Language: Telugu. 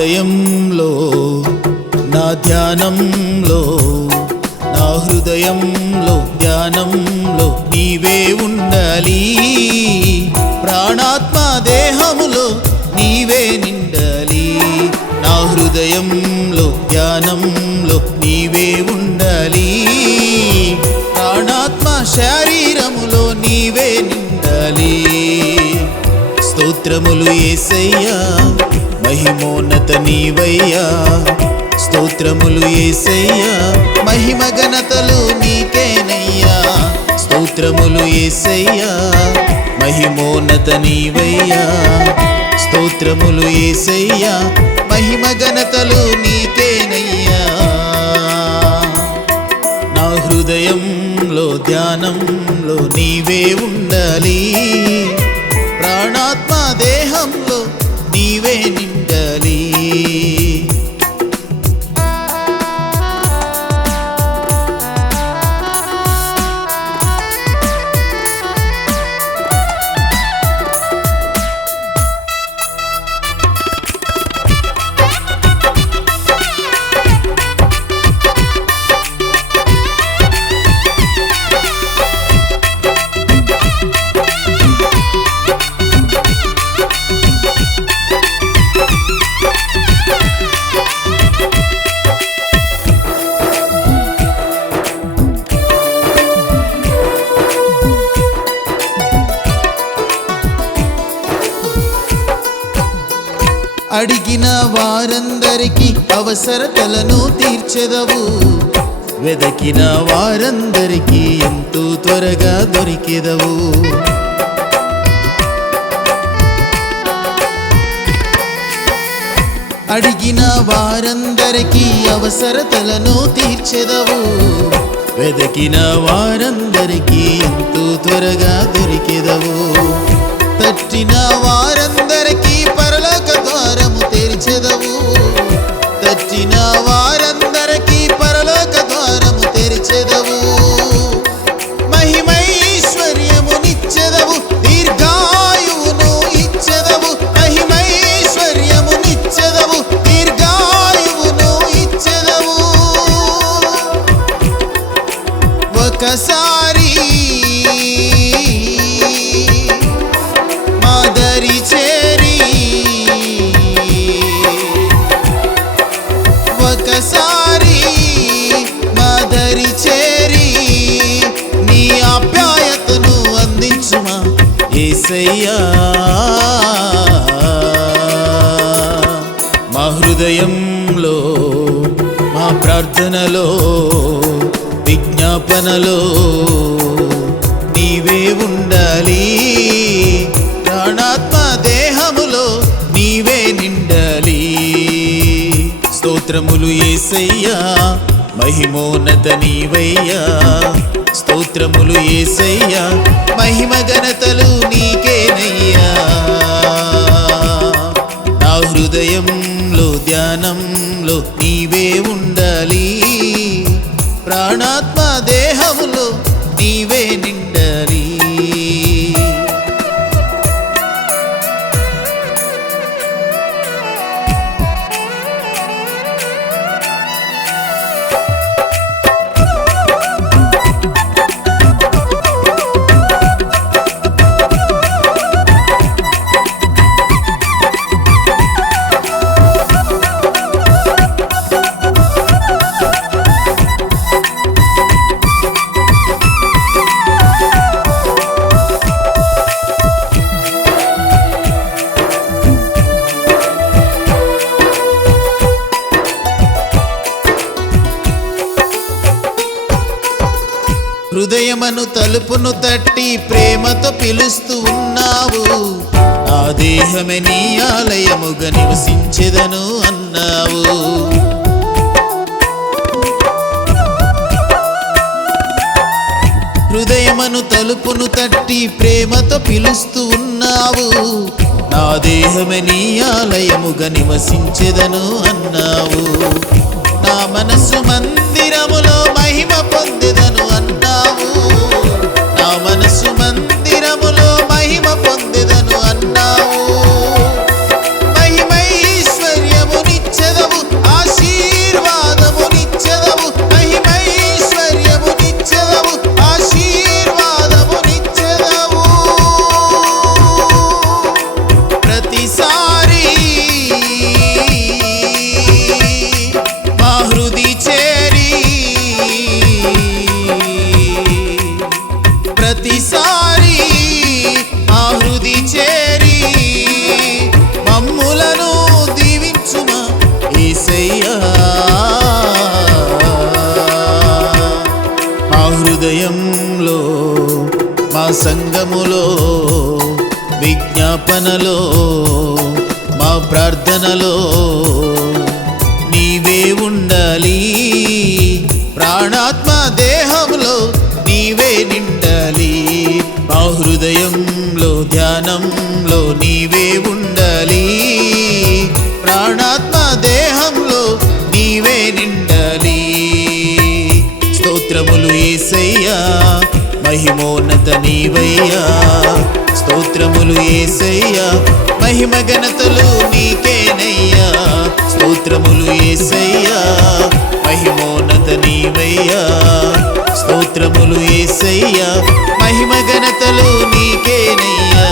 హృదయంలో నా ధ్యానంలో నా హృదయంలో ధ్యానంలో నీవే ఉండాలి. ప్రాణాత్మ దేహములో నీవే నిండాలి. నా హృదయంలో ధ్యానంలో నీవే ఉండాలి. ప్రాణాత్మ శరీరములో నీవే నిండాలి. స్తోత్రములు యేసయ్యా, మహిమోన్నత నీవయ్యా. స్తోత్రములు యేసయ్యా, మహిమ ఘనతలు నీకేనయ్యా. స్తోత్రములు యేసయ్యా, మహిమోన్నత నీవయ్యా. స్తోత్రములు యేసయ్యా, మహిమ ఘనతలు నీకేనయ్యా. నా హృదయంలో ధ్యానంలో నీవే ఉండాలి. ప్రాణాత్మ దేహంలో నీవే నిండాలి. అడిగిన వారందరికీ అవసరతలను తీర్చెదవు. వెదకిన వారందరికీ ఎంతో త్వరగా దొరికెదవు. అడిగిన వారందరికీ అవసరతలను తీర్చెదవు. వెదకిన వారందరికీ ఎంతో త్వరగా దొరికెదవు. తట్టిన వారందరికీ పరలోక ద్వారము తెరిచెదవు. తట్టిన వారందరికీ పరలోక ద్వారము తెరిచెదవు. మహిమైశ్వర్యము నిచ్చెదవు, దీర్ఘాయువును ఇచ్చెదవు. మహిమైశ్వర్యము నిచ్చెదవు, దీర్ఘాయువును ఇచ్చెదవు. ఒకసారి మాదరి చేరి, ఒకసారి మాదరి చేరి నీ ఆప్యాయతను అందించుమా యేసయ్యా. మా హృదయంలో మా ప్రార్థనలో విజ్ఞాపనలో నీవే ఉండాలి. ప్రాణాత్మ దేహములో నీవే నిండాలి. స్తోత్రములు యేసయ్యా, మహిమోన్నత నీవయ్యా. స్తోత్రములు యేసయ్యా, మహిమ ఘనతలు నీకేనయ్యా. నా హృదయంలో ధ్యానంలో నీవే ఉండాలి. ప్రాణాత్మ దేహములో నీవే నిండాలి. హృదయమను తలుపును తట్టి ప్రేమతో పిలుస్తూ ఉన్నావు. నా దేహమే నీ ఆలయముగా నివసించెదను అన్నావు. హృదయమను తలుపును తట్టి ప్రేమతో పిలుస్తూ ఉన్నావు. నా దేహమే నీ ఆలయముగా నివసించెదను అన్నావు. నా మనసు మందిరములో మహిమ పొందెదను అన్నావు. నా మనసు మందిరములో మహిమ పొందెదను అన్నావు. మహిమైశ్వర్యముని హృదయంలో మా సంఘములో విజ్ఞాపనలో మా ప్రార్థనలో నీవే ఉండాలి ప్రాణాత్మ దేహంలో నీవే నిండాలి మా హృదయంలో ధ్యానంలో నీవే ఉండాలి ప్రాణాత్మ దేహంలో నీవే నిండాలి స్తోత్రములు యేసయ్యా మహిమోన్నత నీవయ్యా స్తోత్రములు యేసయ్యా మహిమ ఘనతలు నీకేనయ్యా స్తోత్రములు యేసయ్యా మహిమోన్నత నీవయ్యా స్తోత్రములు యేసయ్యా మహిమ ఘనతలు నీకేనయ్యా